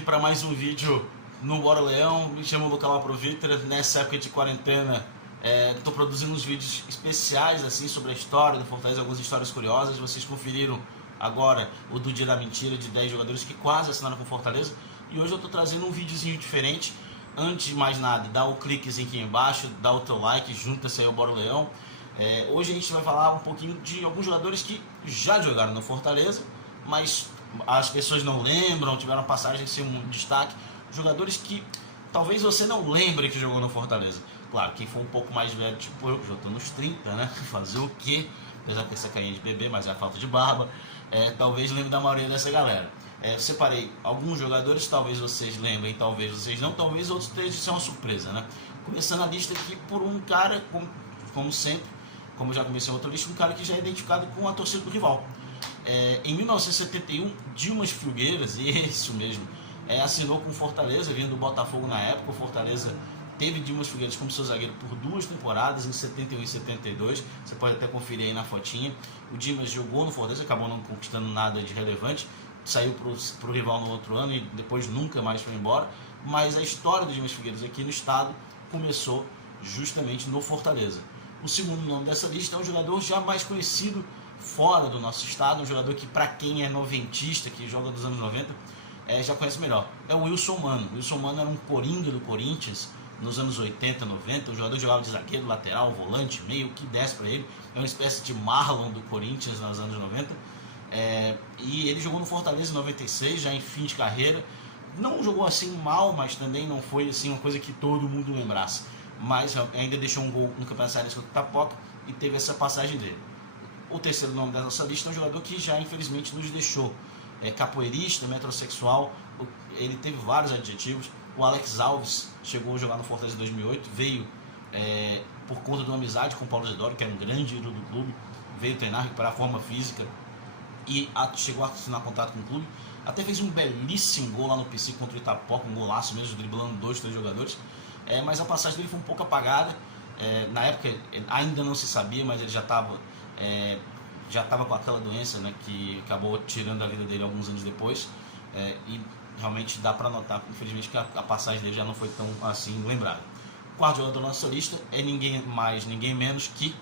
aqui para mais um vídeo no Bora Leão. Me chamo Lucas Laprovitra. Nessa época de quarentena estou produzindo uns vídeos especiais assim sobre a história do Fortaleza, algumas histórias curiosas. Vocês conferiram agora o do Dia da Mentira, de 10 jogadores que quase assinaram com Fortaleza, e hoje eu estou trazendo um videozinho diferente. Antes de mais nada, dá o cliquezinho aqui embaixo, dá o teu like, junta-se aí ao Bora Leão. Hoje a gente vai falar um pouquinho de alguns jogadores que já jogaram no Fortaleza, mas as pessoas não lembram, tiveram passagem sem um destaque. Jogadores que talvez você não lembre que jogou no Fortaleza. Claro, quem for um pouco mais velho, tipo eu, que já estou nos 30, né? Fazer o quê? Apesar de ter essa carinha de bebê, mas é a falta de barba. Talvez lembre da maioria dessa galera. Eu separei alguns jogadores, talvez vocês lembrem, talvez vocês não, talvez outros tenham sido uma surpresa, né? Começando a lista aqui por um cara, como sempre, como eu já comecei outra lista, um cara que já é identificado com a torcida do rival. Em 1971, Dimas Filgueiras, isso mesmo, assinou com o Fortaleza, vindo do Botafogo na época. O Fortaleza teve Dimas Filgueiras como seu zagueiro por 2 temporadas, em 71 e 72, você pode até conferir aí na fotinha. O Dimas jogou no Fortaleza, acabou não conquistando nada de relevante, saiu para o rival no outro ano e depois nunca mais foi embora. Mas a história do Dimas Filgueiras aqui no estado começou justamente no Fortaleza. O segundo nome dessa lista é um jogador já mais conhecido fora do nosso estado, um jogador que, para quem é noventista, que joga dos anos 90, já conhece melhor. É o Wilson Mano. O Wilson Mano era um coringa do Corinthians nos anos 80, 90. O jogador jogava de zagueiro, lateral, volante, meio, o que desse para ele. É uma espécie de Marlon do Corinthians nos anos 90. E ele jogou no Fortaleza em 96, já em fim de carreira. Não jogou assim mal, mas também não foi assim uma coisa que todo mundo lembrasse. Mas ainda deixou um gol no Campeonato Cearense contra o Itapoca e teve essa passagem dele. O terceiro nome da nossa lista é um jogador que já infelizmente nos deixou. Capoeirista, metrosexual, ele teve vários adjetivos. O Alex Alves chegou a jogar no Fortaleza em 2008, veio por conta de uma amizade com o Paulo Isidoro, que era um grande ídolo do clube, veio treinar, recuperar a forma física e chegou a assinar contrato com o clube. Até fez um belíssimo gol lá no PC contra o Itapoca, um golaço mesmo, driblando 2, 3 jogadores. Mas a passagem dele foi um pouco apagada. Na época ainda não se sabia, mas ele já estava com aquela doença, né, que acabou tirando a vida dele alguns anos depois. E realmente dá para notar, infelizmente, que a passagem dele já não foi tão assim lembrada. O quarto jogador da nossa lista é ninguém mais, ninguém menos que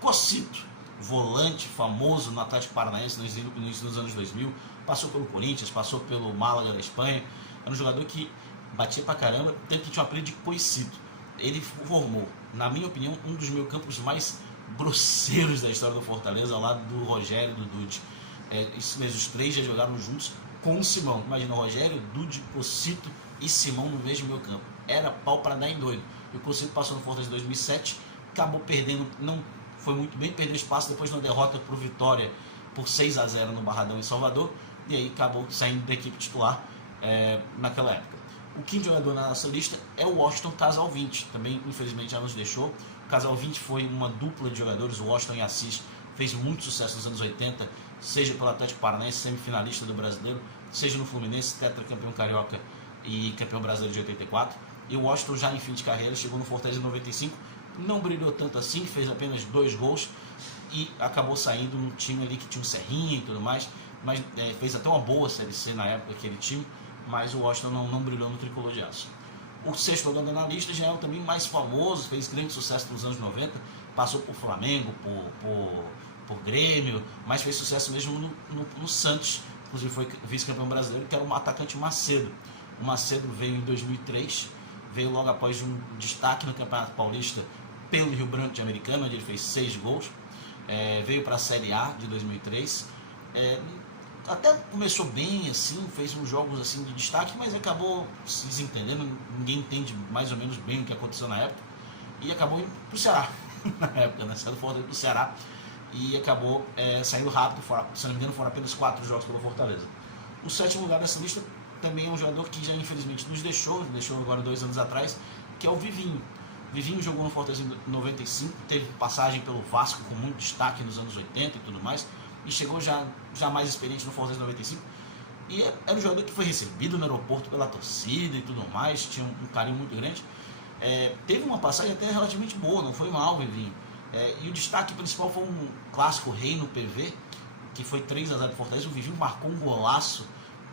Cocito, volante famoso no Atlético Paranaense no início dos anos 2000, passou pelo Corinthians, passou pelo Málaga da Espanha. Era um jogador que batia pra caramba, tanto que tinha um apelido de Coicito. Ele formou, na minha opinião, um dos meio-campos mais grosseiros da história do Fortaleza, ao lado do Rogério e do Dude. Isso mesmo, os três já jogaram juntos com o Simão. Imagina, Rogério, Dude, Cocito e Simão no mesmo meio-campo. Era pau para dar em doido. E o Cocito passou no Fortaleza em 2007, acabou perdendo, não foi muito bem, perdeu espaço depois de uma derrota para o Vitória por 6-0 no Barradão em Salvador, e aí acabou saindo da equipe titular naquela época. O quinto jogador na nossa lista é o Washington Casal 20, também infelizmente já nos deixou. O Casal 20 foi uma dupla de jogadores, o Washington e Assis, fez muito sucesso nos anos 80, seja pelo Atlético Paranaense, semifinalista do Brasileiro, seja no Fluminense, tetracampeão carioca e campeão brasileiro de 84. E o Washington, já em fim de carreira, chegou no Fortaleza em 95, não brilhou tanto assim, fez apenas 2 gols e acabou saindo num time ali que tinha um Serrinha e tudo mais, mas fez até uma boa Série C na época, aquele time, mas o Washington não brilhou no tricolor de aço. O sexto jogador na lista já é o também mais famoso, fez grande sucesso nos anos 90, passou por Flamengo, por Grêmio, mas fez sucesso mesmo no Santos, inclusive foi vice-campeão brasileiro, que era o atacante Macedo. O Macedo veio em 2003, veio logo após um destaque no Campeonato Paulista pelo Rio Branco de Americana, onde ele fez 6 gols, veio para a Série A de 2003, até começou bem, assim, fez uns jogos assim de destaque, mas acabou se desentendendo, ninguém entende mais ou menos bem o que aconteceu na época, e acabou indo para o Ceará, na época, né? Saiu do Fortaleza para o Ceará, e acabou saindo rápido, se não me engano foram apenas 4 jogos pelo Fortaleza. O sétimo lugar dessa lista também é um jogador que já infelizmente nos deixou agora 2 anos atrás, que é o Vivinho. Vivinho jogou no Fortaleza em 95, teve passagem pelo Vasco com muito destaque nos anos 80 e tudo mais, e chegou já mais experiente no Fortaleza em 95, e era um jogador que foi recebido no aeroporto pela torcida e tudo mais, tinha um carinho muito grande. Teve uma passagem até relativamente boa, não foi mal o Vivinho, e o destaque principal foi um clássico rei no PV, que foi 3-0 do Fortaleza. O Vivinho marcou um golaço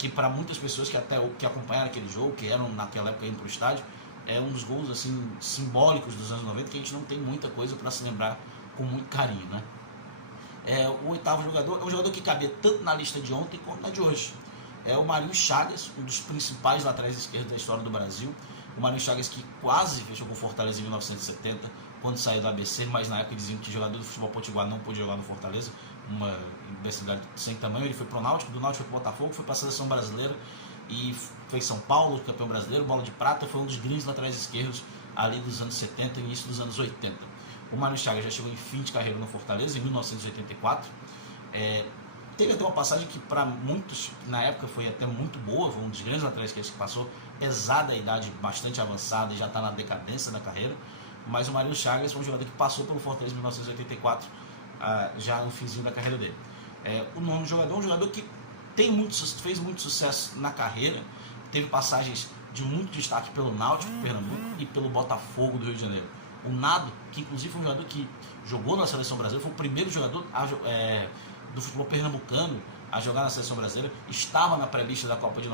que para muitas pessoas que acompanharam aquele jogo, que eram naquela época indo para o estádio, é um dos gols assim simbólicos dos anos 90 que a gente não tem muita coisa para se lembrar com muito carinho, né? O oitavo jogador é um jogador que cabia tanto na lista de ontem quanto na de hoje. É o Marinho Chagas, um dos principais laterais esquerdos da história do Brasil. O Marinho Chagas que quase fechou com o Fortaleza em 1970, quando saiu do ABC, mas na época diziam que jogador do futebol potiguar não pôde jogar no Fortaleza, uma imbecilidade sem tamanho. Ele foi pro Náutico, do Náutico foi pro Botafogo, foi para a seleção brasileira e fez São Paulo, campeão brasileiro, bola de prata, foi um dos grandes laterais esquerdos ali dos anos 70 e início dos anos 80. O Marinho Chagas já chegou em fim de carreira no Fortaleza em 1984. Teve até uma passagem que para muitos na época foi até muito boa, foi um dos grandes laterais que passou, apesar da idade bastante avançada e já está na decadência da carreira. Mas o Marinho Chagas foi um jogador que passou pelo Fortaleza em 1984, já no finzinho da carreira dele. O nono jogador é um jogador que fez muito sucesso na carreira, teve passagens de muito destaque pelo Náutico, Pernambuco e pelo Botafogo do Rio de Janeiro. O Nado, que inclusive foi um jogador que jogou na seleção brasileira, foi o primeiro jogador do futebol pernambucano a jogar na seleção brasileira, estava na pré-lista da Copa de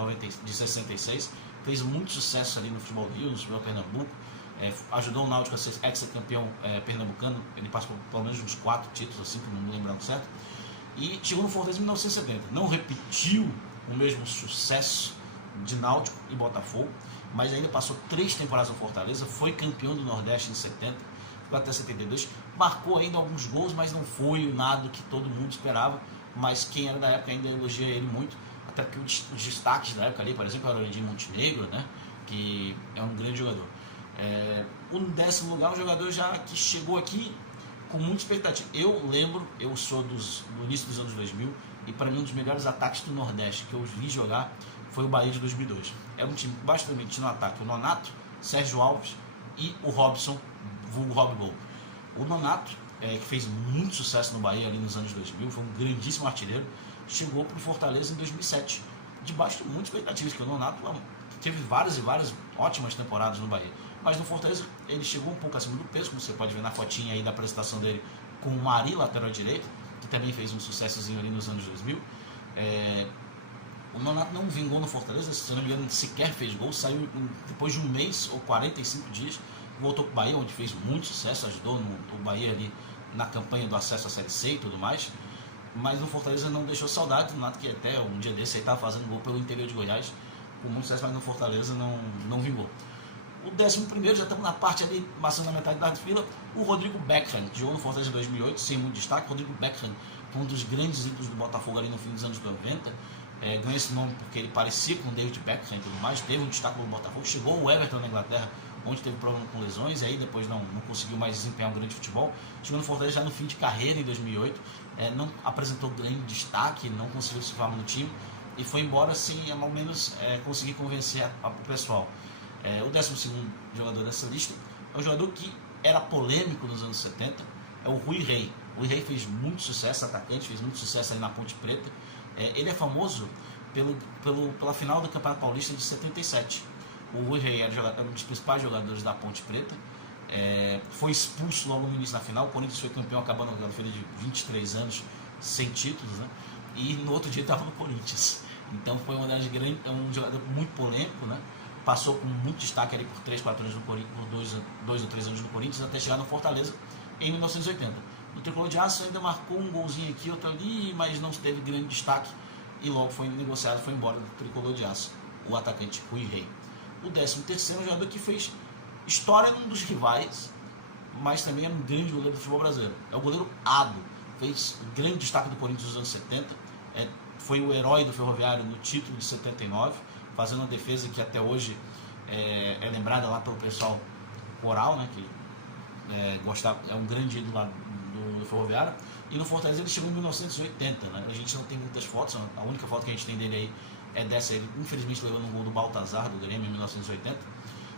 66, fez muito sucesso ali no futebol Rio, no futebol Pernambuco, ajudou o Náutico a ser ex-campeão pernambucano. Ele participou pelo menos uns 4 títulos, assim, não me lembrando certo, e chegou no Fortaleza em 1970, não repetiu o mesmo sucesso de Náutico e Botafogo, mas ainda passou 3 temporadas no Fortaleza, foi campeão do Nordeste em 70, ficou até 72, marcou ainda alguns gols, mas não foi o nada que todo mundo esperava, mas quem era da época ainda elogia ele muito, até porque os destaques da época ali, por exemplo, era o Edinho Montenegro, né, que é um grande jogador. O 10º lugar, um jogador já que chegou aqui com muita expectativa. Eu sou do início dos anos 2000, e para mim um dos melhores ataques do Nordeste que eu vi jogar foi o Bahia de 2002. Era um time basicamente no ataque: o Nonato, Sérgio Alves e o Robson, vulgo Rob Gol. O Nonato, que fez muito sucesso no Bahia ali nos anos 2000, foi um grandíssimo artilheiro, chegou para o Fortaleza em 2007, debaixo de muitas expectativas, que o Nonato teve várias e várias ótimas temporadas no Bahia, mas no Fortaleza ele chegou um pouco acima do peso, como você pode ver na fotinha aí da apresentação dele com o Mari, lateral direito, que também fez um sucessozinho ali nos anos 2000. O Nonato não vingou no Fortaleza, se não me engano, sequer fez gol, saiu depois de um mês ou 45 dias, voltou para o Bahia, onde fez muito sucesso, ajudou o Bahia ali na campanha do acesso à Série C e tudo mais, mas no Fortaleza não deixou saudade. O Nonato, que até um dia desse aí estava fazendo gol pelo interior de Goiás, com muito sucesso, mas no Fortaleza não vingou. O 11º, já estamos na parte ali, passando na metade da fila, o Rodrigo Beckham, que jogou no Fortaleza em 2008, sem muito destaque. Rodrigo Beckham foi um dos grandes ídolos do Botafogo ali no fim dos anos 90, ganhou esse nome porque ele parecia com o David Beckham e tudo mais, teve um destaque no Botafogo, chegou o Everton na Inglaterra, onde teve problema com lesões, e aí depois não conseguiu mais desempenhar um grande futebol. Chegou no Fortaleza já no fim de carreira, em 2008, não apresentou grande destaque, não conseguiu se formar no time, e foi embora sem ao menos conseguir convencer o pessoal. O 12º jogador dessa lista é um jogador que era polêmico nos anos 70, é o Rui Rei. O Rui Rei fez muito sucesso, atacante, fez muito sucesso aí na Ponte Preta. Ele é famoso pela final do Campeonato Paulista de 77. O Rui Rei era um dos principais jogadores da Ponte Preta, foi expulso logo no início da final. O Corinthians foi campeão, acabando na feira de 23 anos sem títulos, né? E no outro dia estava no Corinthians. Então foi um jogador muito polêmico, né? Passou com muito destaque ali por 3, 4 anos no Corinthians, por 2 ou 3 anos no Corinthians, até chegar no Fortaleza em 1980. No Tricolor de Aço ainda marcou um golzinho aqui, outro ali, mas não teve grande destaque, e logo foi negociado, foi embora do Tricolor de Aço, o atacante Rui Rei. O 13º é um jogador que fez história num dos rivais, mas também é um grande goleiro do futebol brasileiro. É o goleiro Ado, fez grande destaque do Corinthians nos anos 70, foi o herói do Ferroviário no título de 79, fazendo uma defesa que até hoje é lembrada lá pelo pessoal coral, né, que é um grande ídolo lá do Ferroviário. E no Fortaleza ele chegou em 1980, né? A gente não tem muitas fotos, a única foto que a gente tem dele aí é dessa, ele infelizmente levando um gol do Baltazar, do Grêmio, em 1980,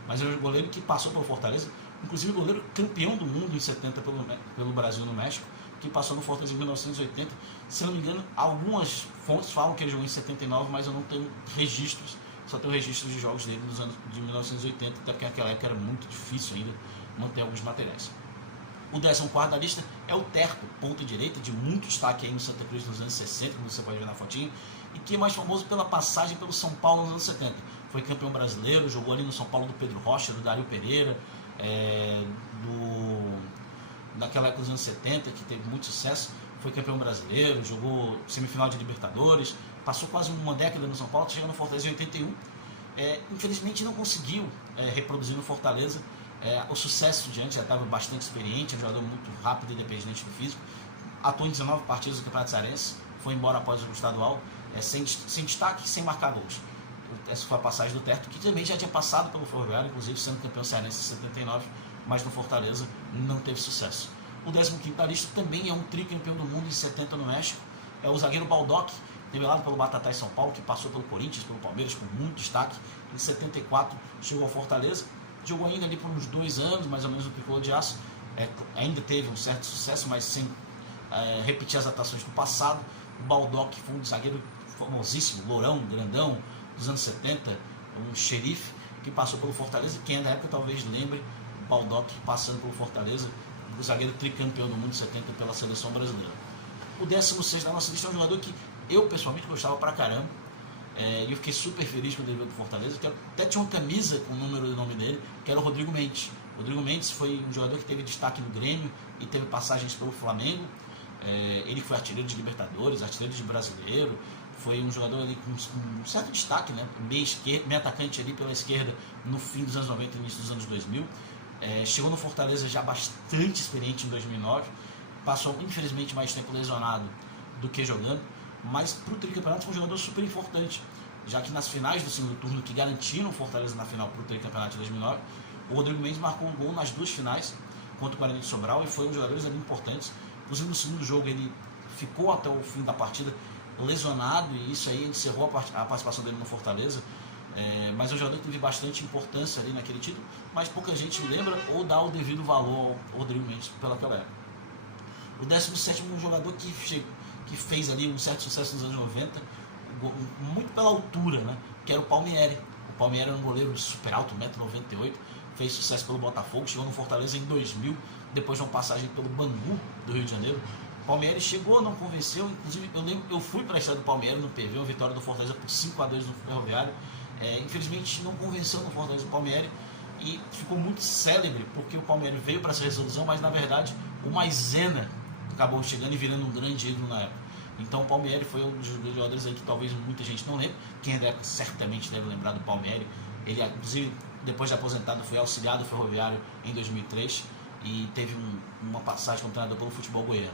mas é um goleiro que passou pelo Fortaleza, inclusive goleiro campeão do mundo em 70 pelo Brasil no México, que passou no Fortaleza em 1980. Se não me engano, algumas fontes falam que ele jogou em 79, mas eu não tenho registros, só tenho registros de jogos dele nos anos de 1980, até porque naquela época era muito difícil ainda manter alguns materiais. O 14º da lista é o Terto, ponta direita, de muito destaque aí no Santa Cruz nos anos 60, como você pode ver na fotinho, e que é mais famoso pela passagem pelo São Paulo nos anos 70. Foi campeão brasileiro, jogou ali no São Paulo do Pedro Rocha, do Dario Pereira, naquela época dos anos 70, que teve muito sucesso. Foi campeão brasileiro, jogou semifinal de Libertadores, passou quase uma década no São Paulo, chegou no Fortaleza em 81. Infelizmente não conseguiu reproduzir no Fortaleza o sucesso de antes, já estava bastante experiente, um jogador muito rápido e independente do físico. Atuou em 19 partidas do Campeonato Cearense, foi embora após o estadual, sem destaque, sem marcar gols. Essa foi a passagem do Terto, que também já tinha passado pelo Ferroviário, inclusive sendo campeão cearense em 79, mas no Fortaleza não teve sucesso. O 15º da lista também é um tricampeão do mundo em 70 no México, é o zagueiro Baldock, revelado pelo Batatais São Paulo, que passou pelo Corinthians, pelo Palmeiras, com muito destaque. Em 74 chegou ao Fortaleza, jogou ainda ali por uns 2 anos, mais ou menos, no Tricolor de Aço. Ainda teve um certo sucesso, mas sem repetir as atuações do passado. O Baldock foi um zagueiro famosíssimo, lourão, grandão, dos anos 70, um xerife, que passou pelo Fortaleza. Quem é da época talvez lembre o Baldock passando pelo Fortaleza, o zagueiro tricampeão do mundo de 70 pela seleção brasileira. O 16º da nossa lista é um jogador que eu pessoalmente gostava pra caramba, e eu fiquei super feliz quando ele veio pro Fortaleza, que até tinha uma camisa com o número do nome dele, que era o Rodrigo Mendes. Rodrigo Mendes foi um jogador que teve destaque no Grêmio e teve passagens pelo Flamengo. Ele foi artilheiro de Libertadores, artilheiro de Brasileiro, foi um jogador ali com um certo destaque, né? Meio atacante ali pela esquerda no fim dos anos 90 e início dos anos 2000. Chegou no Fortaleza já bastante experiente em 2009, passou infelizmente mais tempo lesionado do que jogando, mas para o tricampeonato foi um jogador super importante, já que nas finais do segundo turno, que garantiram o Fortaleza na final para o tricampeonato de 2009, o Rodrigo Mendes marcou um gol nas 2 finais contra o Guarani de Sobral e foi um dos jogadores ali importantes. Inclusive no segundo jogo ele ficou até o fim da partida lesionado, e isso aí encerrou a participação dele no Fortaleza. Mas é um jogador que teve bastante importância ali naquele título, mas pouca gente lembra ou dá o devido valor ao Rodrigo Mendes pelaquela época. O 17º é um jogador que fez ali um certo sucesso nos anos 90, muito pela altura, né? Que era o Palmieri. O Palmieri era um goleiro super alto, 1,98 m, fez sucesso pelo Botafogo, chegou no Fortaleza em 2000, depois de uma passagem pelo Bangu do Rio de Janeiro. O Palmieri chegou, não convenceu, inclusive eu fui para a estreia do Palmieri no PV, uma vitória do Fortaleza por 5-2 no Ferroviário. Infelizmente não convenceu no Fortaleza do Palmieri e ficou muito célebre, porque o Palmieri veio para essa resolução, mas na verdade o Maisena acabou chegando e virando um grande ídolo na época. Então o Palmieri foi um dos jogadores aí que talvez muita gente não lembre. Quem é da época certamente deve lembrar do Palmieri. Ele, inclusive, depois de aposentado, foi auxiliar do Ferroviário em 2003 e teve uma passagem como treinador pelo futebol goiano.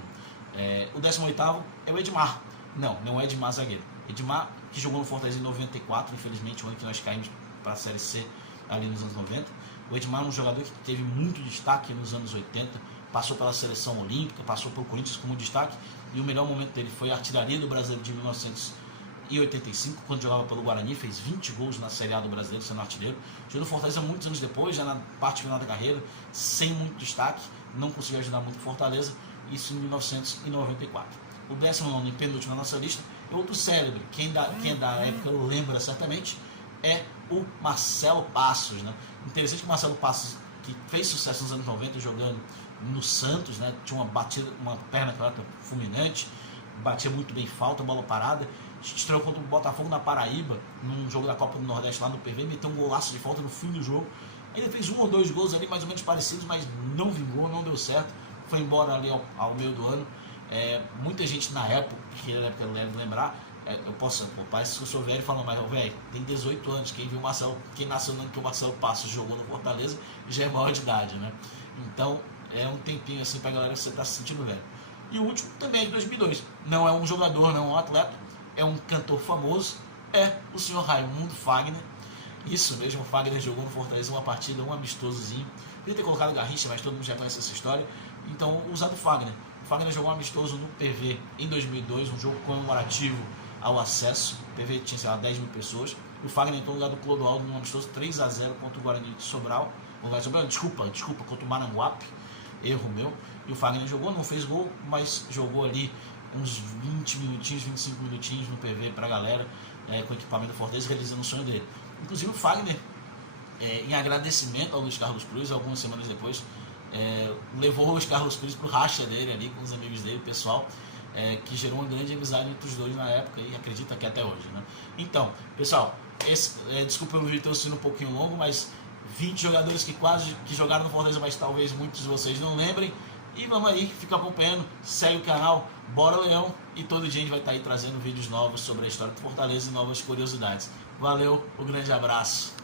O 18º é o Edmar. Não é Edmar zagueiro. Edmar, que jogou no Fortaleza em 94, infelizmente, o ano que nós caímos para a Série C ali nos anos 90. O Edmar é um jogador que teve muito destaque nos anos 80, passou pela seleção olímpica, passou pelo Corinthians como destaque, e o melhor momento dele foi a artilharia do Brasileiro de 1985, quando jogava pelo Guarani, fez 20 gols na Série A do Brasileiro, sendo artilheiro. Jogou no Fortaleza muitos anos depois, já na parte final da carreira, sem muito destaque, não conseguiu ajudar muito o Fortaleza, isso em 1994. O 19º e penúltimo na nossa lista é outro célebre, quem da época lembra certamente, é o Marcelo Passos, né? Interessante que o Marcelo Passos, que fez sucesso nos anos 90 jogando no Santos, né? Tinha uma perna fulminante, batia muito bem falta, bola parada, estreou contra o Botafogo na Paraíba, num jogo da Copa do Nordeste lá no PV, meteu um golaço de falta no fim do jogo. Ele fez 1 ou 2 gols ali mais ou menos parecidos, mas não vingou, não deu certo, foi embora ali ao meio do ano. Muita gente na época, que na época eu deve lembrar, parece que eu sou velho e falo, mas velho, tem 18 anos, quem nasceu no ano que o Marcelo Passos jogou no Fortaleza já é maior de idade, né? Então é um tempinho assim pra galera que você tá se sentindo velho. E o último também é de 2002, não é um jogador, não é um atleta, é um cantor famoso, é o senhor Raimundo Fagner. Isso mesmo, o Fagner jogou no Fortaleza uma partida, um amistosozinho, podia ter colocado Garrincha, mas todo mundo já conhece essa história, então usado o Fagner. O Fagner jogou um amistoso no PV em 2002, um jogo comemorativo ao acesso. O PV tinha, sei lá, 10 mil pessoas. O Fagner entrou no lugar do Clodoaldo num amistoso 3-0 contra o Guarani de Sobral. Desculpa, contra o Maranguape. Erro meu. E o Fagner jogou, não fez gol, mas jogou ali uns 20 minutinhos, 25 minutinhos no PV pra galera, com o equipamento do Fortaleza, realizando o sonho dele. Inclusive o Fagner, em agradecimento ao Luiz Carlos Cruz, algumas semanas depois, levou os Carlos Pires pro racha dele ali com os amigos dele, pessoal, que gerou uma grande amizade entre os dois na época e acredita que até hoje, né? Então, pessoal, desculpa pelo vídeo ter sido um pouquinho longo, mas 20 jogadores que jogaram no Fortaleza, mas talvez muitos de vocês não lembrem. E vamos aí, fica acompanhando, segue o canal, bora Leão, e todo dia a gente vai estar aí trazendo vídeos novos sobre a história do Fortaleza e novas curiosidades. Valeu, um grande abraço.